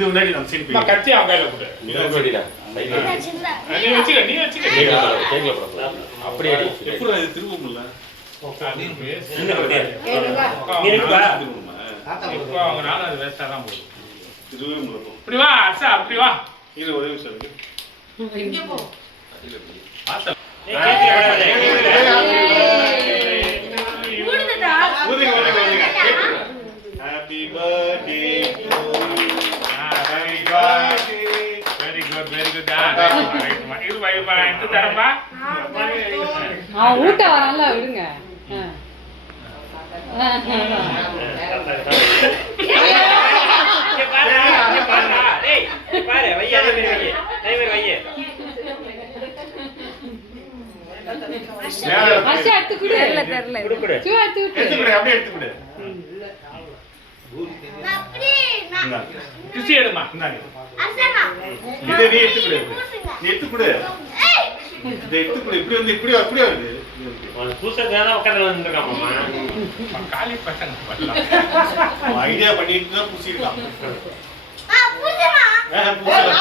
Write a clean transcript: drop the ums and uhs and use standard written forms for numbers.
இது முன்னாடி நம்ம சீன் போய் கத்தி அவங்க கையில கொடு. நீ வச்சுக்க நீ வச்சுக்க. கேக்கல போற அப்படியே அடி. எப்படி இது திரும்பும்ல இப்போ அவங்க நானும் அது வேஸ்டா தான் போகுது. திரும்பவே முடியும். இப்படி வா அச்சா அப்படி வா. இது ஒரே நிமிஷம் இருக்கு. இங்க போ. பாத்த ஊடுடா. ஊதுங்க. Happy birthday to you. Very good இது வைப்பா எடுத்து தரப்பா. ஊட்ட வரல விடுங்க. அச்சா எடுத்து குடு. தெரியல. சும்மா எடுத்து குடு. அப்படியே எடுத்துக்கிடு. குச்சி எடுமா. இதை நீ எடுத்துக்கிடு. நீ எடுத்துக்கிடு. இதை எடுத்துக்கிடு. இப்படி வந்து இப்படி அப்படியே வருது. பூசக்கான உட்கார்ந்து வந்துருக்காமா காலி பசங்க பண்ணலாம். ஐடியா பண்ணிட்டு தான் பூசிருக்கான். பூசமா. பூசலாம்.